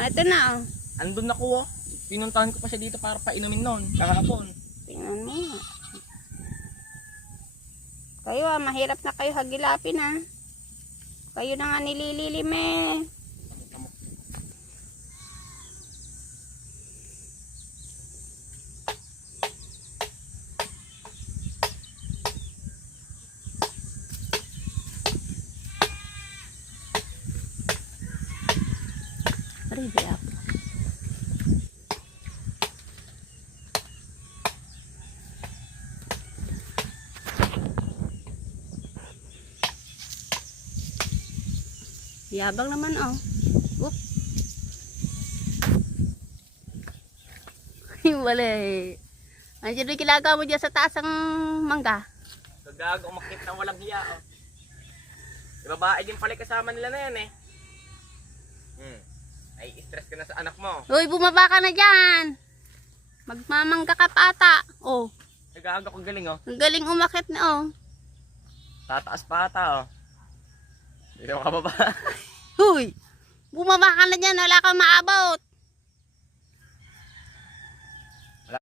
Ito na oh. Andun ako oh. Pinuntahan ko pa siya dito para painumin noon. Kahapon. Tingnan mo nga. Kayo mahirap na kayo hagilapin ha. Kayo na nga nilililim eh. Ready up. Yabang naman oh. Oop. Wala eh. Andiyan yung kilagaw mo dyan sa taas ang mangga. Gagago, umakit na walang hiya oh. Babae din pala kasama nila na yan eh. Ay, stress ka na sa anak mo. Uy, bumaba ka na dyan. Magmamangga ka pa ata. Oh. Nagaga ko galing oh. Ang galing umakit na oh. Tataas pa ata oh. Hindi ka makababa. Huy, bumaba ka na dyan. Wala kang maabot.